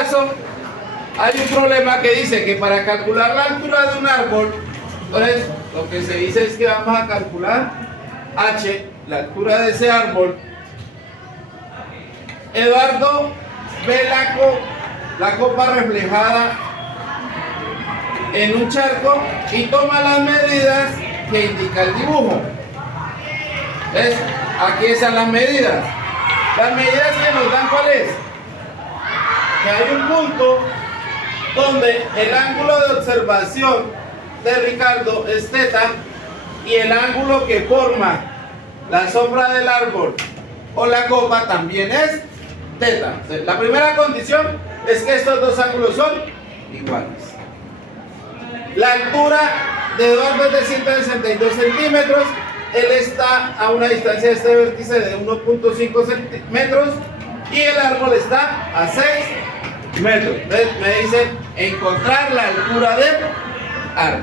caso, hay un problema que dice que para calcular la altura de un árbol, entonces lo que se dice es que vamos a calcular H, la altura de ese árbol. Eduardo ve la copa reflejada en un charco y toma las medidas que indica el dibujo. ¿Ves? Aquí están las medidas. Las medidas que nos dan, ¿cuál es? Que hay un punto donde el ángulo de observación de Ricardo es θ y el ángulo que forma la sombra del árbol o la copa también es θ. La primera condición es que estos dos ángulos son iguales. La altura de Eduardo es de 162 centímetros. Él está a una distancia de este vértice de 1.5 centímetros y el árbol está a 6 metros. Entonces me dicen encontrar la altura del árbol.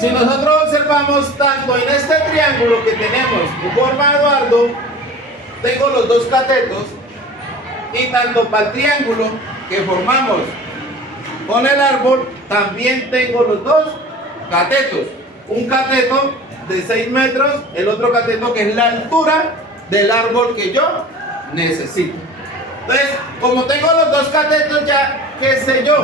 Si nosotros observamos tanto en este triángulo que tenemos que forma Eduardo, tengo los dos catetos, y tanto para el triángulo que formamos con el árbol, también tengo los dos catetos. Un cateto de 6 metros, el otro cateto que es la altura del árbol que yo necesito. Entonces, como tengo los dos catetos, ya, ¿qué sé yo?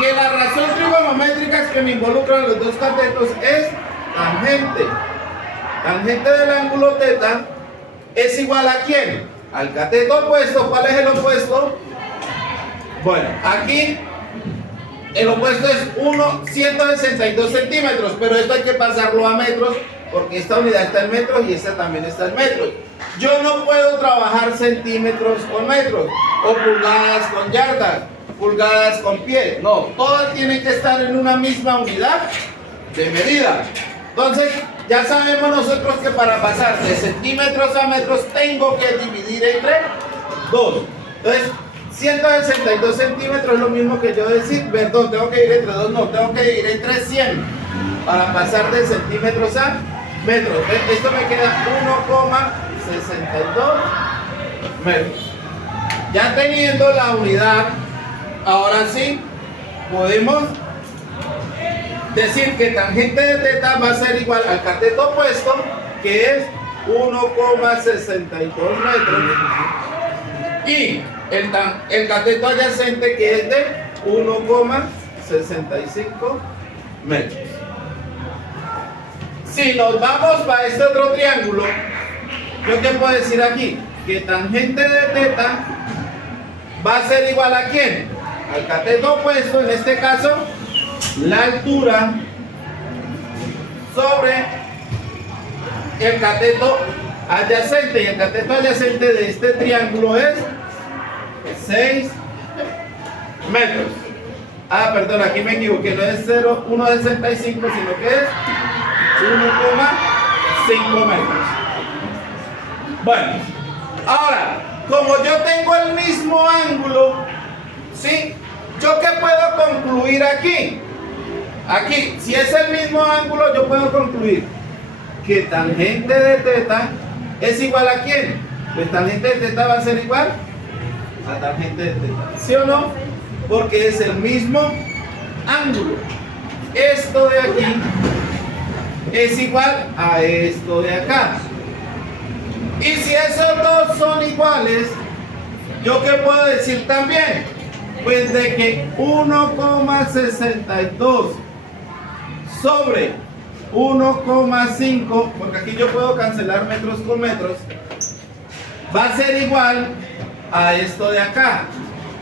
Que la razón trigonométrica que me involucran los dos catetos es tangente. Tangente del ángulo θ es igual a ¿quién? Al cateto opuesto. ¿Cuál es el opuesto? Bueno, aquí el opuesto es 162 centímetros, pero esto hay que pasarlo a metros porque esta unidad está en metros y esta también está en metros. Yo no puedo trabajar centímetros con metros o pulgadas con yardas, pulgadas con pies. No, todas tienen que estar en una misma unidad de medida. Entonces, ya sabemos nosotros que para pasar de centímetros a metros tengo que dividir entre 2. Entonces, 162 centímetros es lo mismo que yo decir, perdón, tengo que ir entre 2, no, tengo que ir entre 100 para pasar de centímetros a metros. Esto me queda 1,62 metros. Ya teniendo la unidad, ahora sí podemos decir que tangente de θ va a ser igual al cateto opuesto, que es 1,62 metros, y el cateto adyacente, que es de 1,65 metros. Si nos vamos para este otro triángulo, ¿yo qué puedo decir aquí? Que tangente de θ va a ser igual a ¿quién? Al cateto opuesto, en este caso, la altura sobre el cateto adyacente, y el cateto adyacente de este triángulo es 6 metros. Ah, perdón, aquí me equivoqué, no es 1,65, sino que es 1,5 metros. Bueno, ahora, como yo tengo el mismo ángulo, ¿sí? ¿Yo qué puedo concluir aquí? Aquí, si es el mismo ángulo, yo puedo concluir que tangente de θ es igual a ¿quién? Pues tangente de θ va a ser igual a tangente de θ, ¿sí o no? Porque es el mismo ángulo. Esto de aquí es igual a esto de acá. Y si esos dos son iguales, ¿yo qué puedo decir también? Pues de que 1,62 sobre 1,5, porque aquí yo puedo cancelar metros con metros, va a ser igual a esto de acá,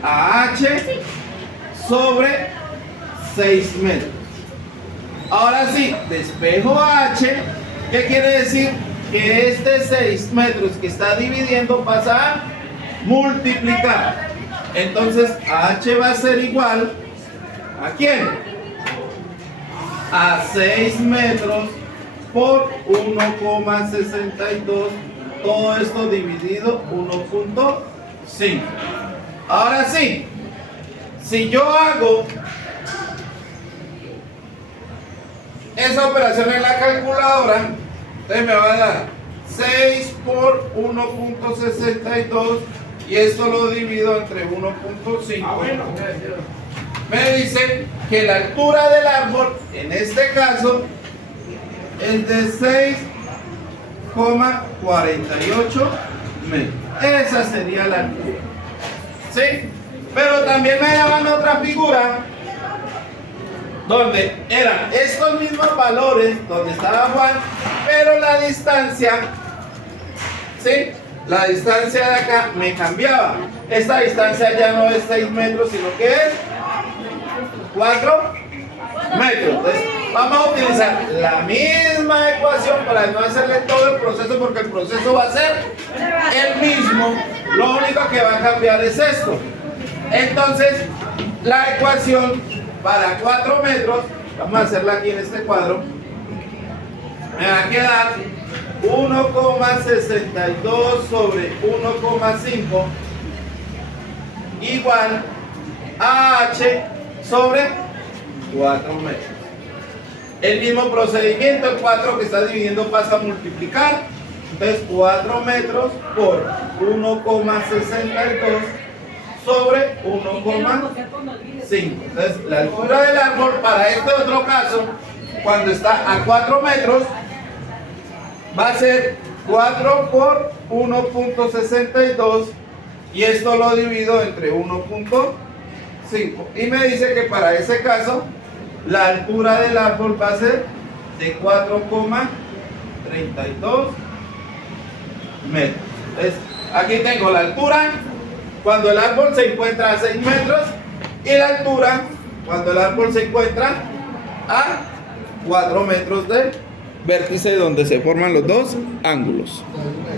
a H sobre 6 metros. Ahora sí, despejo H, ¿qué quiere decir? Que este 6 metros que está dividiendo pasa a multiplicar. Entonces H va a ser igual ¿a quién? A 6 metros por 1,62, todo esto dividido 1.5. Ahora sí, si yo hago esa operación en la calculadora, entonces me va a dar 6 por 1.62 y esto lo divido entre 1.5. Me dice que la altura del árbol, en este caso, es de 6,48 metros. Esa sería la altura. ¿Sí? Pero también me daban otra figura donde eran estos mismos valores, donde estaba Juan, pero la distancia, ¿sí? La distancia de acá me cambiaba. Esta distancia ya no es 6 metros, sino que es 4 metros. Entonces, vamos a utilizar la misma ecuación para no hacerle todo el proceso, porque el proceso va a ser el mismo. Lo único que va a cambiar es esto. Entonces, la ecuación para 4 metros, vamos a hacerla aquí en este cuadro, me va a quedar 1,62 sobre 1,5 igual a h sobre 4 metros. El mismo procedimiento, el 4 que está dividiendo pasa a multiplicar. Entonces 4 metros por 1,62 sobre 1,5. Entonces la altura del árbol para este otro caso, cuando está a 4 metros, va a ser 4 por 1.62 y esto lo divido entre 1.5 y me dice que para ese caso la altura del árbol va a ser de 4,32 metros. Entonces, aquí tengo la altura cuando el árbol se encuentra a 6 metros y la altura cuando el árbol se encuentra a 4 metros del vértice donde se forman los dos ángulos.